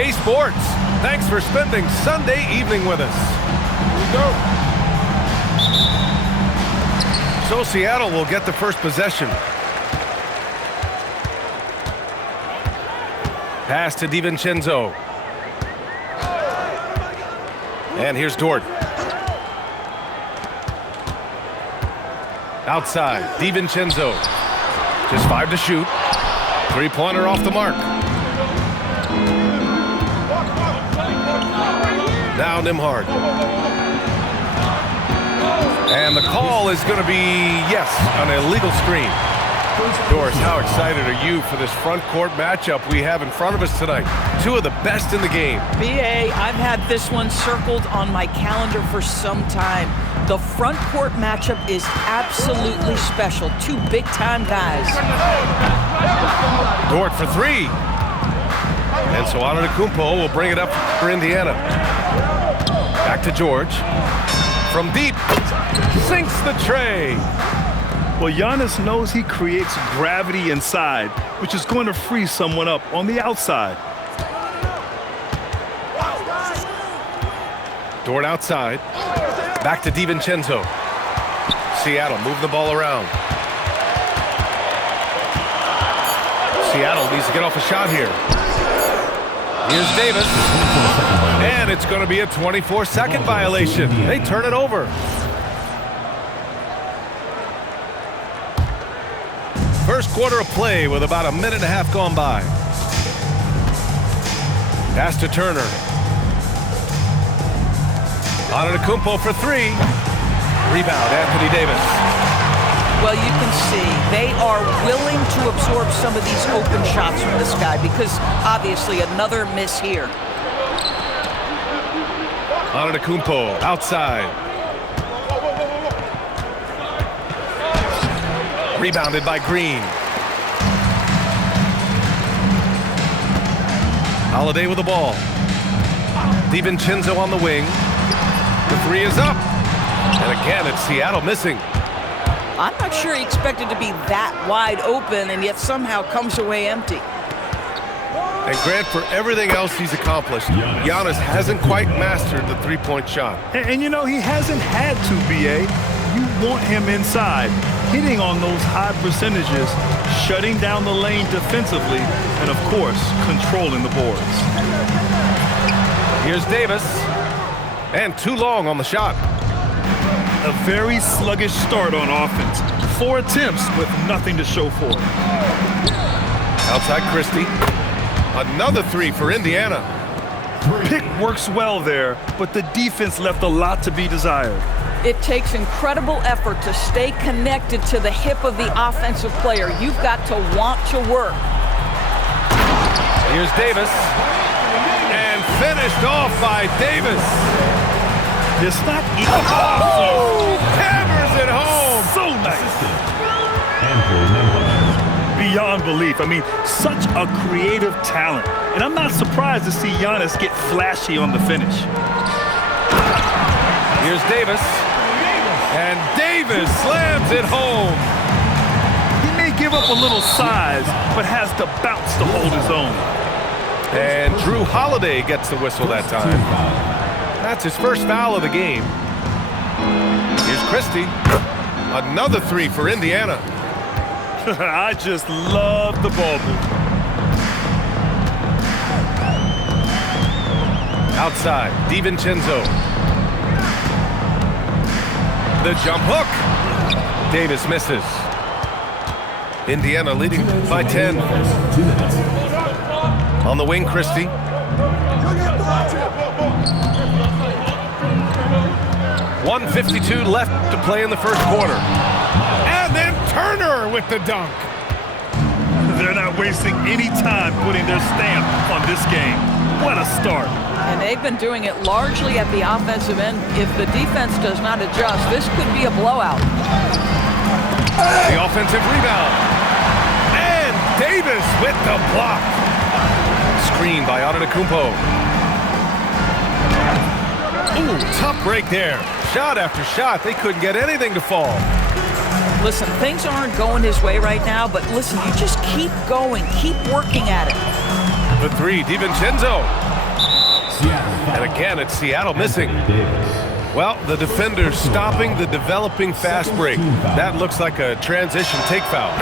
K Sports. Thanks for spending Sunday evening with us. Here we go. So Seattle will get the first possession. Pass to DiVincenzo. And here's Dort. Outside, DiVincenzo. Just 5 to shoot. Three-pointer off the mark. Now Nembhard. And the call is going to be, yes, an illegal screen. Doris, how excited are you for this front court matchup we have in front of us tonight? Two of the best in the game. BA, I've had this one circled on my calendar for some time. The front court matchup is absolutely special. Two big-time guys. Dort for three. And so Antetokounmpo will bring it up for Indiana. Back to George. From deep. Sinks the tray. Well, Giannis knows he creates gravity inside, which is going to free someone up on the outside. Dort outside. Back to DiVincenzo. Seattle move the ball around. Seattle needs to get off a shot here. Here's Davis. And it's going to be a 24-second violation. They turn it over. First quarter of play with about a minute and a half gone by. Pass to Turner. Antetokounmpo for three. Rebound, Anthony Davis. Well, you can see they are willing to absorb some of these open shots from this guy because obviously another miss here. Antetokounmpo outside. Rebounded by Green. Holiday with the ball. DiVincenzo on the wing. The three is up. And again, it's Seattle missing. I'm not sure he expected to be that wide open and yet somehow comes away empty. And Grant, for everything else he's accomplished, Giannis hasn't quite mastered the three-point shot. And you know, he hasn't had to, BA. You want him inside, hitting on those high percentages, shutting down the lane defensively, and of course, controlling the boards. Here's Davis. And too long on the shot. A very sluggish start on offense. 4 attempts with nothing to show for it. Outside Christie. Another three for Indiana. Pick works well there, but the defense left a lot to be desired. It takes incredible effort to stay connected to the hip of the offensive player. You've got to want to work. Here's Davis. And finished off by Davis. It's not easy. Oh! Hammers it home. So nice. Beyond belief. I mean, such a creative talent. And I'm not surprised to see Giannis get flashy on the finish. Here's Davis. And Davis slams it home. He may give up a little size, but has the bounce to hold his own. And Drew Holiday gets the whistle that time. That's his first foul of the game. Here's Christie. Another three for Indiana. I just love the ball movement. Outside, DiVincenzo. The jump hook. Davis misses. Indiana leading by 10. On the wing, Christie. .152 left to play in the first quarter. And then Turner with the dunk. They're not wasting any time putting their stamp on this game. What a start. And they've been doing it largely at the offensive end. If the defense does not adjust, this could be a blowout. The offensive rebound. And Davis with the block. Screen by Antetokounmpo. Ooh, tough break there. Shot after shot. They couldn't get anything to fall. Listen, things aren't going his way right now, but listen, you just keep going. Keep working at it. The three, DiVincenzo. And again, it's Seattle missing. Well, the defender's stopping the developing fast break. That looks like a transition take foul.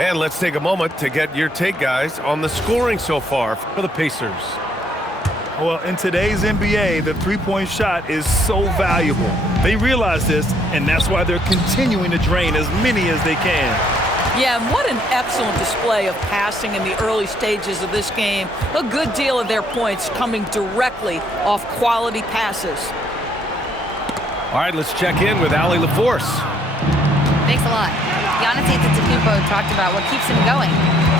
And let's take a moment to get your take, guys, on the scoring so far for the Pacers. Well, in today's NBA, the three-point shot is so valuable. They realize this, and that's why they're continuing to drain as many as they can. Yeah, and what an excellent display of passing in the early stages of this game. A good deal of their points coming directly off quality passes. All right, let's check in with Allie LaForce. Thanks a lot. Giannis Antetokounmpo talked about what keeps him going.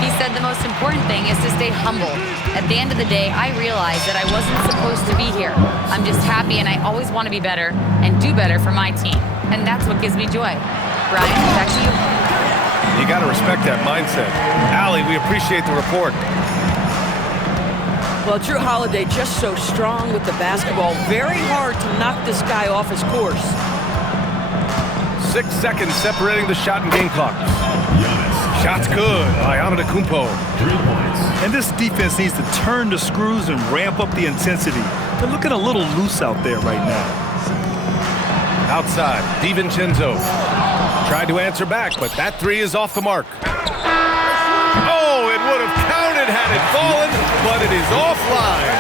He said the most important thing is to stay humble. At the end of the day, I realized that I wasn't supposed to be here. I'm just happy, and I always want to be better and do better for my team. And that's what gives me joy. Brian, back to you. You got to respect that mindset. Allie, we appreciate the report. Well, Drew Holiday just so strong with the basketball. Very hard to knock this guy off his course. 6 seconds separating the shot and game clock. Shot's good by Antetokounmpo. And this defense needs to turn the screws and ramp up the intensity. They're looking a little loose out there right now. Outside, DiVincenzo tried to answer back, but that three is off the mark. Oh, it would have counted had it fallen, but it is offline.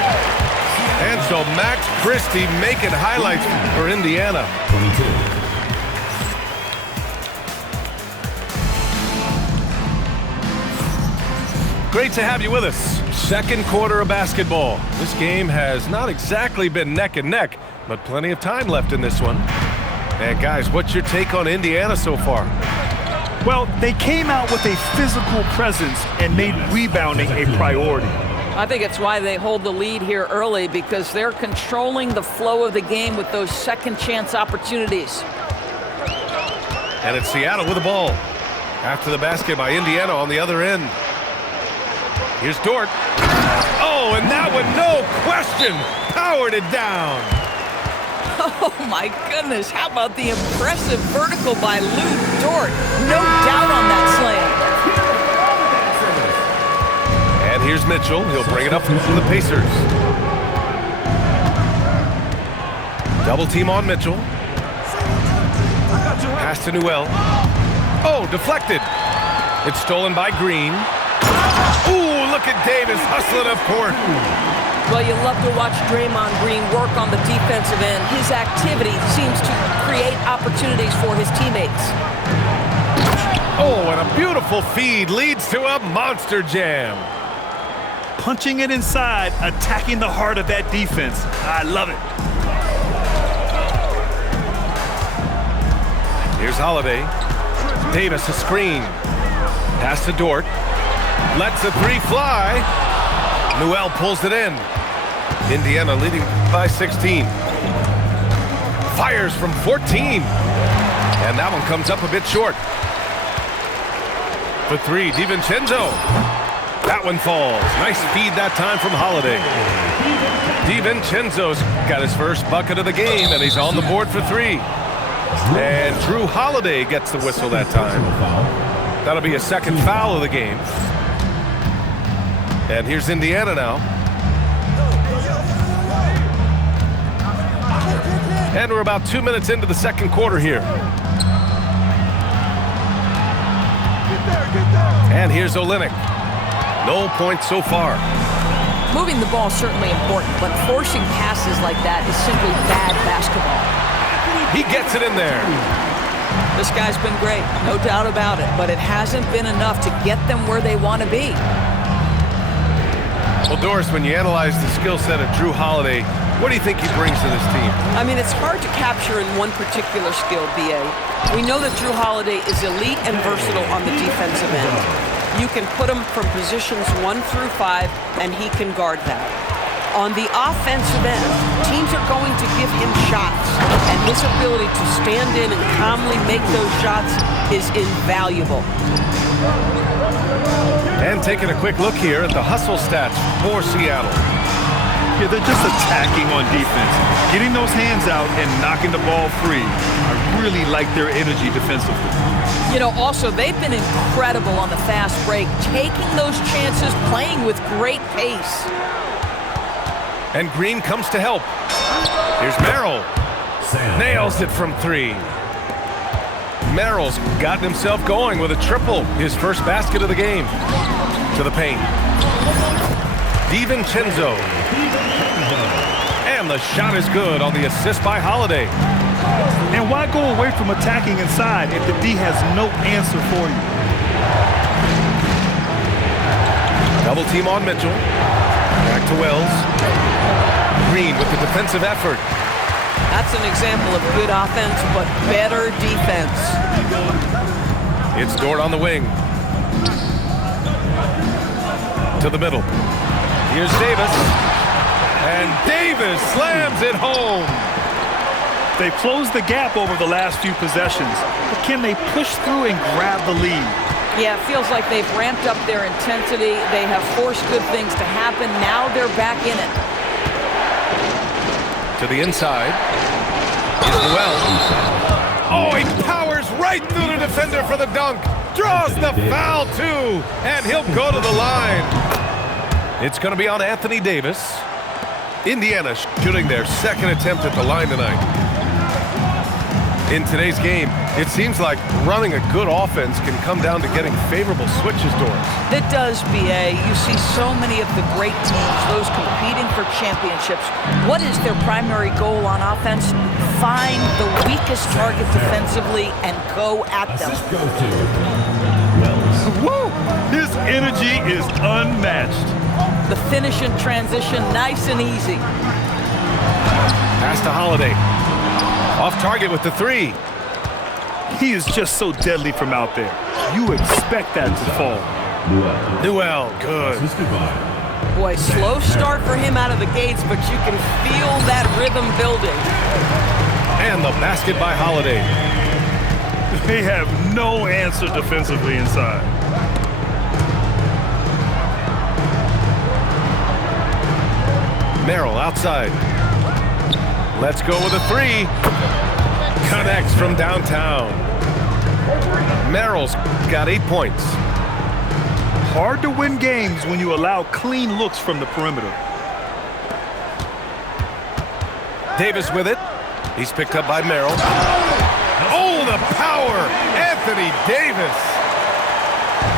And so Max Christie making highlights for Indiana. 22. Great to have you with us. Second quarter of basketball. This game has not exactly been neck and neck, but plenty of time left in this one. And guys, what's your take on Indiana so far? Well, they came out with a physical presence and made rebounding a priority. I think it's why they hold the lead here early, because they're controlling the flow of the game with those second chance opportunities. And it's Seattle with the ball. After the basket by Indiana on the other end. Here's Dort. Oh, and that one, no question, powered it down. Oh, my goodness. How about the impressive vertical by Lou Dort? No doubt on that slam. And here's Mitchell. He'll bring it up for the Pacers. Double team on Mitchell. Pass to Newell. Oh, deflected. It's stolen by Green. Ooh, look at Davis hustling up court. Well, you love to watch Draymond Green work on the defensive end. His activity seems to create opportunities for his teammates. Oh, and a beautiful feed leads to a monster jam. Punching it inside, attacking the heart of that defense. I love it. Here's Holiday. Davis a screen. Pass to Dort. Lets the three fly. Newell pulls it in. Indiana leading by 16. Fires from 14. And that one comes up a bit short. For three, DiVincenzo. That one falls. Nice feed that time from Holiday. DiVincenzo's got his first bucket of the game, and he's on the board for three. And Drew Holiday gets the whistle that time. That'll be a second foul of the game. And here's Indiana now. And we're about 2 minutes into the second quarter here. And here's Olynyk. No points so far. Moving the ball is certainly important, but forcing passes like that is simply bad basketball. He gets it in there. This guy's been great, no doubt about it, but it hasn't been enough to get them where they want to be. Well, Doris, when you analyze the skill set of Drew Holiday, what do you think he brings to this team? I mean, it's hard to capture in one particular skill, B.A. We know that Drew Holiday is elite and versatile on the defensive end. You can put him from positions 1 through 5, and he can guard that. On the offensive end, teams are going to give him shots, and his ability to stand in and calmly make those shots is invaluable. And taking a quick look here at the hustle stats for Seattle. Yeah, they're just attacking on defense, getting those hands out and knocking the ball free. I really like their energy defensively. You know, also, they've been incredible on the fast break, taking those chances, playing with great pace. And Green comes to help. Here's Merrill. Nails it from 3. Merrill's gotten himself going with a triple. His first basket of the game. To the paint. DiVincenzo. And the shot is good on the assist by Holiday. And why go away from attacking inside if the D has no answer for you? Double team on Mitchell. Back to Wells. Green with the defensive effort. That's an example of good offense, but better defense. It's Dort on the wing. To the middle. Here's Davis. And Davis slams it home. They've closed the gap over the last few possessions, but can they push through and grab the lead? Yeah, it feels like they've ramped up their intensity. They have forced good things to happen. Now they're back in it. To the inside. Is Wells. Oh, he powers right through the defender for the dunk. Draws the foul, too. And he'll go to the line. It's going to be on Anthony Davis. Indiana shooting their second attempt at the line tonight. In today's game, it seems like running a good offense can come down to getting favorable switches, Doris. It does, B.A. You see so many of the great teams, those competing for championships. What is their primary goal on offense? Find the weakest target defensively and go at them. Woo! His energy is unmatched. The finish in transition, nice and easy. Pass to Holiday. Off target with the 3. He is just so deadly from out there. You expect that to fall. Newell, good. Boy, slow start for him out of the gates, but you can feel that rhythm building. And the basket by Holiday. They have no answer defensively inside. Merrill outside. Let's go with a 3. Connects from downtown. Merrill's got 8 points. Hard to win games when you allow clean looks from the perimeter. Davis with it. He's picked up by Merrill. Oh, the power! Anthony Davis!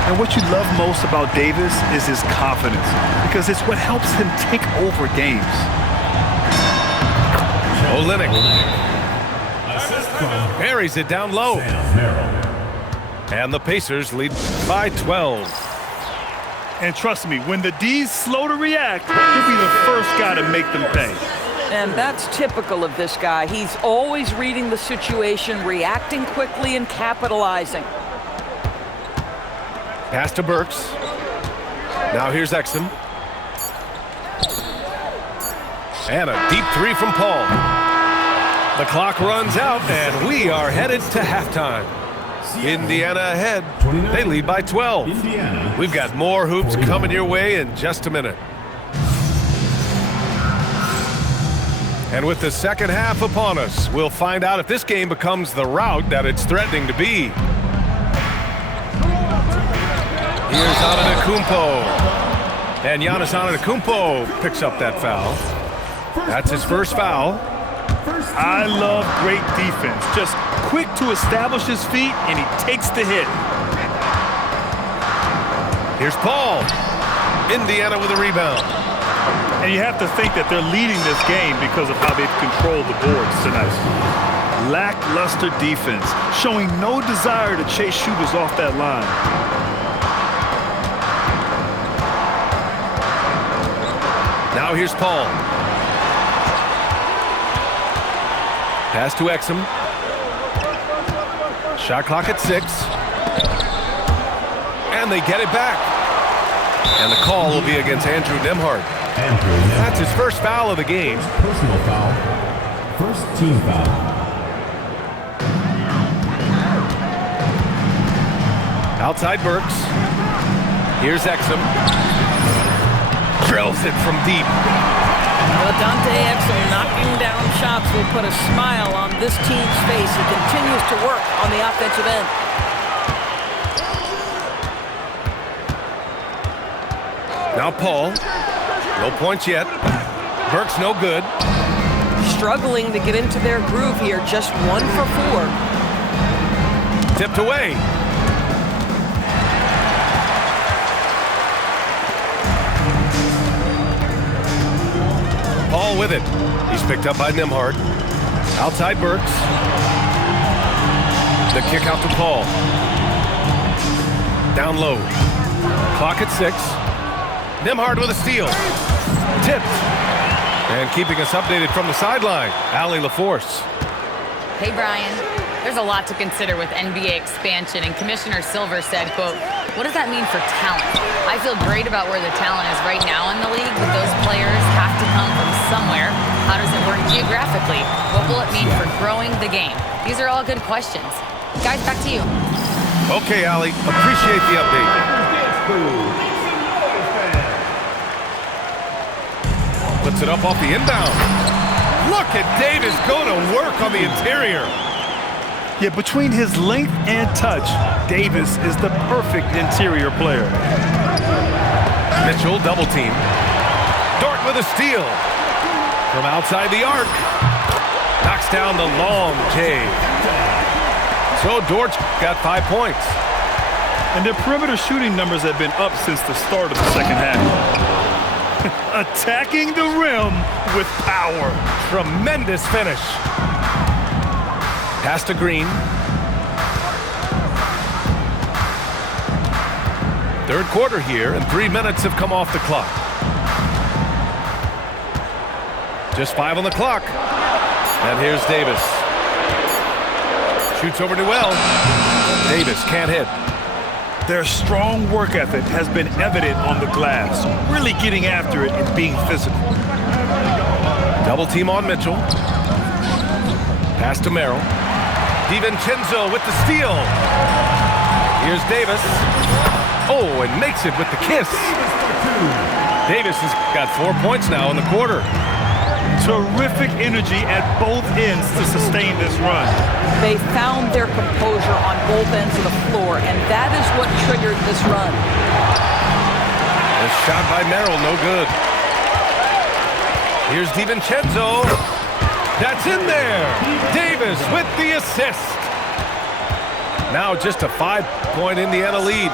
And what you love most about Davis is his confidence, because it's what helps him take over games. Olynyk buries it down low. And the Pacers lead by 12. And trust me, when the D's slow to react, he'll be the first guy to make them pay. And that's typical of this guy. He's always reading the situation, reacting quickly and capitalizing. Pass to Burks. Now here's Exum. And a deep 3 from Paul. The clock runs out, and we are headed to halftime. Indiana ahead. They lead by 12. We've got more hoops coming your way in just a minute. And with the second half upon us, we'll find out if this game becomes the rout that it's threatening to be. Here's Antetokounmpo. And Giannis Antetokounmpo picks up that foul. That's his first foul. I love great defense. Just quick to establish his feet, and he takes the hit. Here's Paul. Indiana with a rebound. And you have to think that they're leading this game because of how they've controlled the boards tonight. Lackluster defense, showing no desire to chase shooters off that line. Now here's Paul. Pass to Exum. Shot clock at 6. And they get it back. And the call will be against Andrew Nembhard. That's his first foul of the game. Personal foul. First team foul. Outside Burks. Here's Exum. Drills it from deep. Well, Dante Exum knocking down shots will put a smile on this team's face. He continues to work on the offensive end. Now Paul. No points yet. Burks no good. Struggling to get into their groove here, just 1 for 4. Tipped away. Paul with it. He's picked up by Nembhard. Outside Burks. The kick out to Paul. Down low. Clock at 6. Nembhard with a steal. Tipped. And keeping us updated from the sideline, Allie LaForce. Hey, Brian. There's a lot to consider with NBA expansion, and Commissioner Silver said, quote, "What does that mean for talent? I feel great about where the talent is right now in the league, but those players have to come from somewhere. How does it work geographically? What will it mean for growing the game?" These are all good questions. Guys, back to you. Okay, Allie. Appreciate the update. Puts it up off the inbound. Look at Davis going to work on the interior. Yeah, between his length and touch, Davis is the perfect interior player. Mitchell double team. Dort with a steal. From outside the arc. Knocks down the long J. So Dort's got 5 points. And their perimeter shooting numbers have been up since the start of the second half. Attacking the rim with power. Tremendous finish. Pass to Green. Third quarter here, and 3 minutes have come off the clock. Just 5 on the clock. And here's Davis. Shoots over Newell. Davis can't hit. Their strong work ethic has been evident on the glass, really getting after it and being physical. Double team on Mitchell. Pass to Merrill. DiVincenzo with the steal. Here's Davis. Oh, and makes it with the kiss. Davis has got 4 points now in the quarter. Terrific energy at both ends to sustain this run. They found their composure on both ends of the floor, and that is what triggered this run. A shot by Merrill, no good. Here's DiVincenzo. That's in there. Davis with the assist. Now just a 5-point Indiana lead.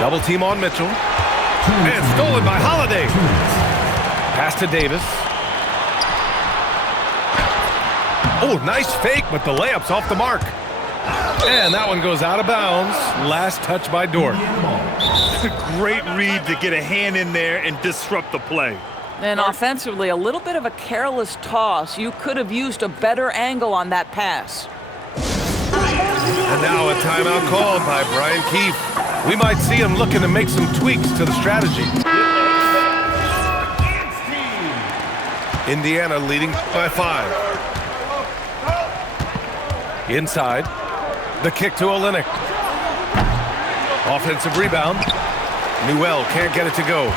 Double team on Mitchell. And stolen by Holiday. Pass to Davis. Oh, nice fake, but the layup's off the mark. And that one goes out of bounds. Last touch by Dort. Great read to get a hand in there and disrupt the play. And offensively, a little bit of a careless toss. You could have used a better angle on that pass. And now a timeout called by Brian Keefe. We might see him looking to make some tweaks to the strategy. Indiana leading by 5. Inside, the kick to Olynyk. Offensive rebound. Newell can't get it to go.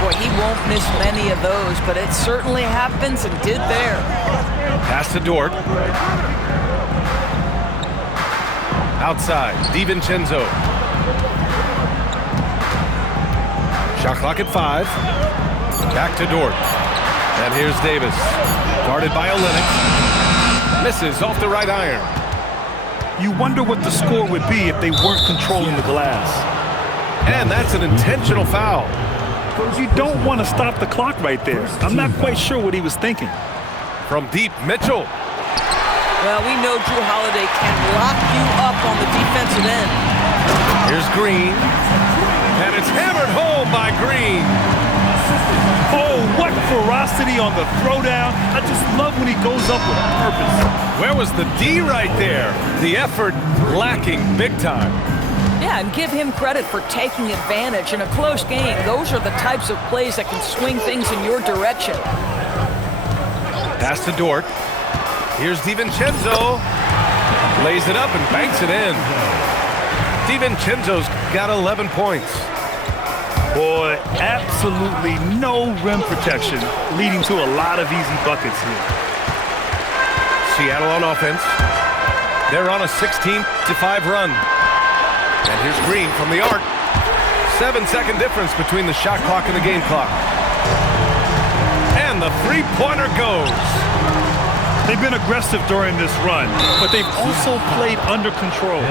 Boy, he won't miss many of those, but it certainly happens and did there. Pass to Dort. Outside, DiVincenzo. Shot clock at 5. Back to Dort. And here's Davis. Guarded by Olynyk. Misses off the right iron. You wonder what the score would be if they weren't controlling the glass. And that's an intentional foul. You don't want to stop the clock right there. I'm not quite sure what he was thinking. From deep, Mitchell. Well, we know Jrue Holiday can lock you up on the defensive end. Here's Green. And it's hammered home by Green. Oh, what ferocity on the throwdown. I just love when he goes up with purpose. Where was the D right there? The effort lacking big time. Yeah, and give him credit for taking advantage in a close game. Those are the types of plays that can swing things in your direction. Pass to Dort. Here's DiVincenzo. Lays it up and banks it in. DiVincenzo's got 11 points. Boy, absolutely no rim protection, leading to a lot of easy buckets here. Seattle on offense. They're on a 16-5 run. And here's Green from the arc. 7-second difference between the shot clock and the game clock. And the three-pointer goes. They've been aggressive during this run, but they've also played under control.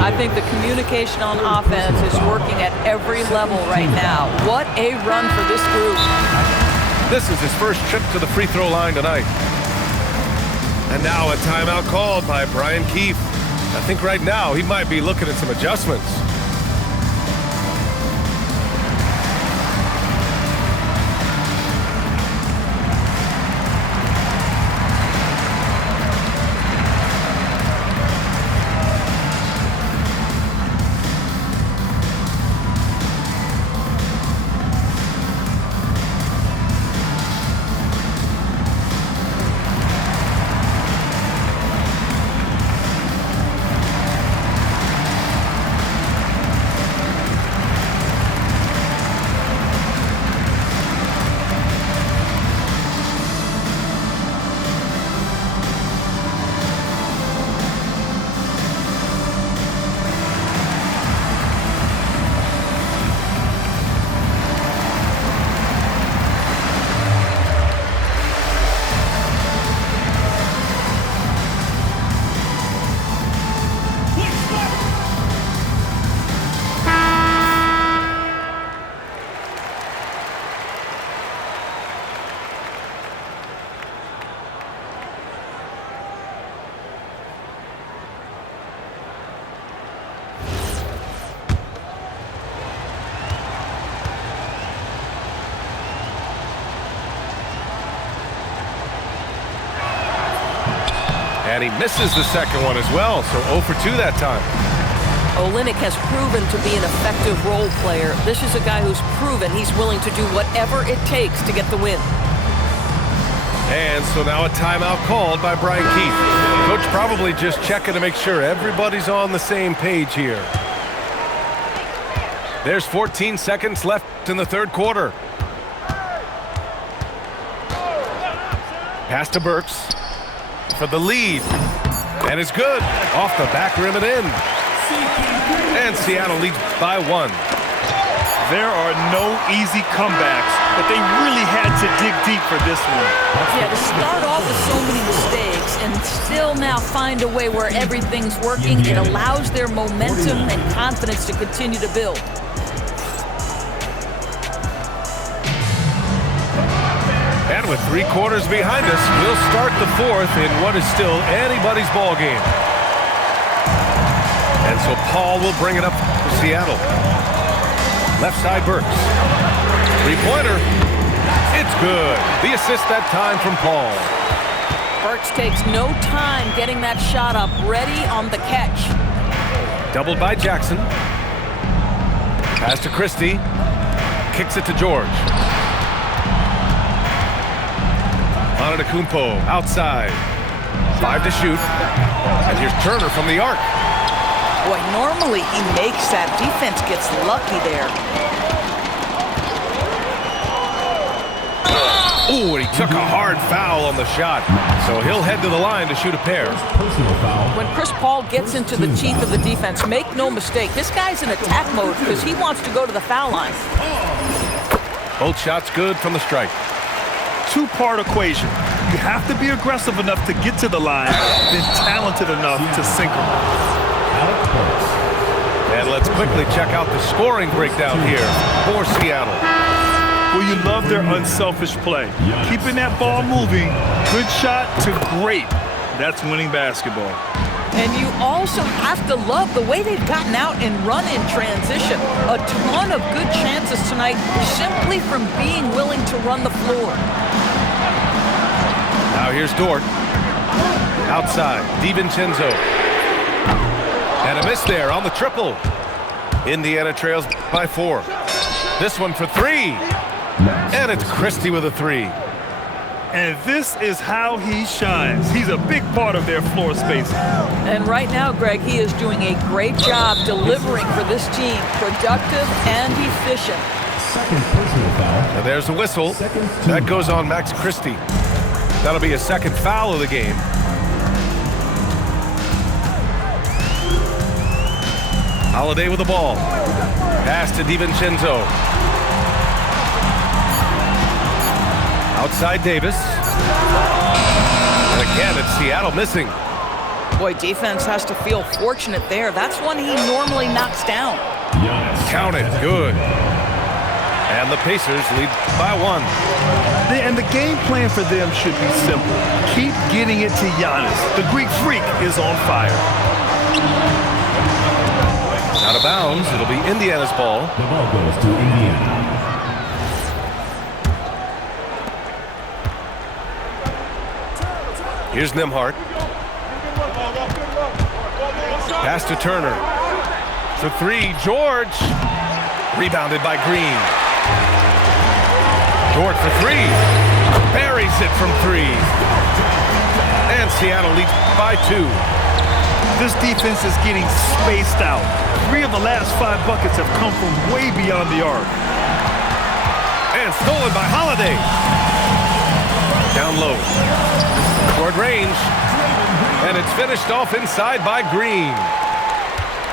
I think the communication on offense is working at every level right now. What a run for this group. This is his first trip to the free throw line tonight. And now a timeout called by Brian Keefe. I think right now he might be looking at some adjustments. And he misses the second one as well, so 0 for 2 that time. Olynyk has proven to be an effective role player. This is a guy who's proven he's willing to do whatever it takes to get the win. And so now a timeout called by Brian Keefe. Coach probably just checking to make sure everybody's on the same page here. There's 14 seconds left in the third quarter. Pass to Burks for the lead. And it's good. Off the back rim and in. And Seattle leads by 1. There are no easy comebacks, but they really had to dig deep for this one. Yeah, to start off with so many mistakes and still now find a way where everything's working, it allows their momentum and confidence to continue to build. And with 3 quarters behind us, we'll start the fourth in what is still anybody's ball game. And so Paul will bring it up for Seattle. Left side Burks. Three-pointer. It's good. The assist that time from Paul. Burks takes no time getting that shot up, ready on the catch. Doubled by Jackson. Pass to Christie. Kicks it to George. Antetokounmpo outside. 5 to shoot. And here's Turner from the arc. Boy, normally he makes that. Defense gets lucky there. Oh, and he took a hard foul on the shot. So he'll head to the line to shoot a pair. When Chris Paul gets into the teeth of the defense, make no mistake, this guy's in attack mode because he wants to go to the foul line. Both shots good from the strike. Two-part equation. You have to be aggressive enough to get to the line, then talented enough to sink them. And let's quickly check out the scoring breakdown here for Seattle. Well, you love their unselfish play. Keeping that ball moving, good shot to great. That's winning basketball. And you also have to love the way they've gotten out and run in transition. A ton of good chances tonight simply from being willing to run the floor. Now here's Dort. Outside, DiVincenzo. And a miss there on the triple. Indiana trails by 4. This one for 3. And it's Christie with a 3. And this is how he shines. He's a big part of their floor spacing. And right now, Greg, he is doing a great job delivering for this team. Productive and efficient. Second personal foul. And there's the whistle. That goes on Max Christie. That'll be a second foul of the game. Holiday with the ball. Pass to DiVincenzo. Outside Davis. And again, it's Seattle missing. Boy, defense has to feel fortunate there. That's one he normally knocks down. Count it. Good. And the Pacers lead by 1. And the game plan for them should be simple. Keep getting it to Giannis. The Greek freak is on fire. Out of bounds. It'll be Indiana's ball. The ball goes to Indiana. Here's Nembhard. Pass to Turner. For 3, George. Rebounded by Green. Dort for 3. Buries it from 3. And Seattle leads by 2. This defense is getting spaced out. 3 of the last 5 buckets have come from way beyond the arc. And stolen by Holiday. Down low. Toward range. And it's finished off inside by Green.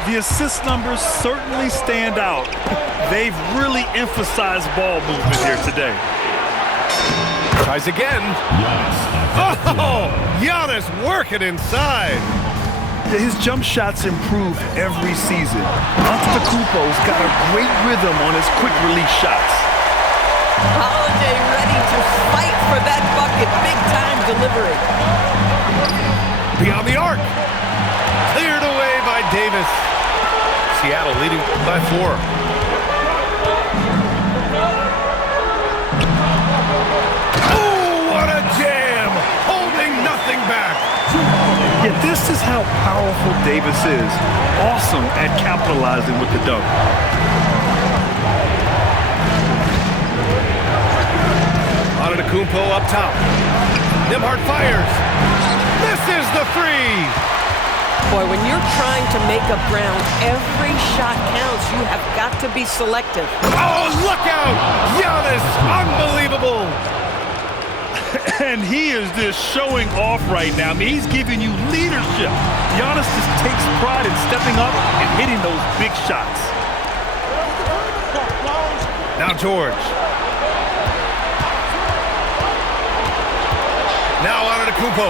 The assist numbers certainly stand out. They've really emphasized ball movement here today. Tries again. Oh, Giannis working inside. His jump shots improve every season. Antetokounmpo's got a great rhythm on his quick release shots. Holiday ready to fight for that bucket. Big time delivery. Beyond the arc. Cleared away by Davis. Seattle leading by 4. Oh, what a jam! Holding nothing back. Yeah, this is how powerful Davis is. Awesome at capitalizing with the dunk. Antetokounmpo up top. Nembhard fires. Misses the 3. Boy, when you're trying to make up ground, every shot counts. You have got to be selective. Oh, look out! Giannis, unbelievable! And he is just showing off right now. I mean, he's giving you leadership. Giannis just takes pride in stepping up and hitting those big shots. Now George. Now Antetokounmpo.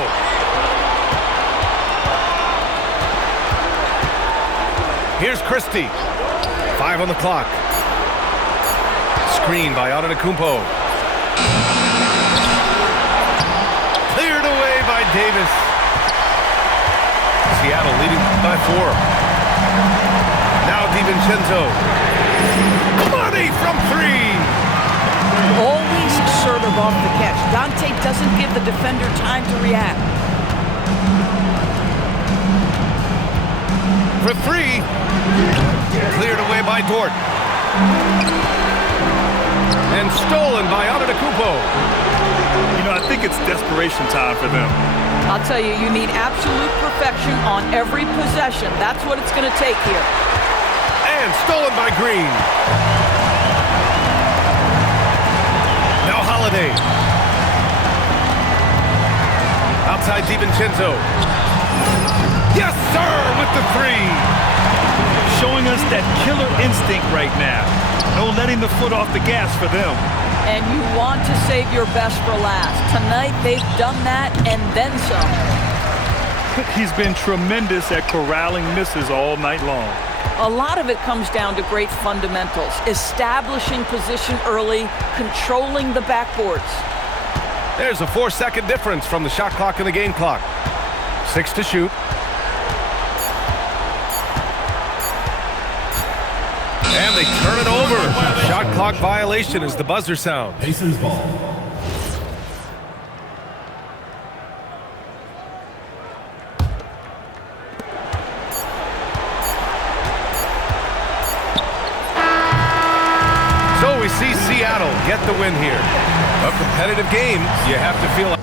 Here's Christie. 5 on the clock. Screen by Antetokounmpo. Cleared away by Davis. Seattle leading by 4. Now DiVincenzo. Money from 3. Always assertive off the catch. Dante doesn't give the defender time to react. For 3. Cleared away by Dort. And stolen by Antetokounmpo. You know, I think it's desperation time for them. I'll tell you, you need absolute perfection on every possession. That's what it's going to take here. And stolen by Green. Now Holiday. Outside DiVincenzo. Yes, sir, with the 3. Showing us that killer instinct right now. No letting the foot off the gas for them. And you want to save your best for last. Tonight, they've done that and then some. He's been tremendous at corralling misses all night long. A lot of it comes down to great fundamentals. Establishing position early, controlling the backboards. There's a 4-second difference from the shot clock and the game clock. 6 to shoot. And they turn it over. Shot clock violation as the buzzer sounds. Pacers ball. So we see Seattle get the win here. A competitive game, you have to feel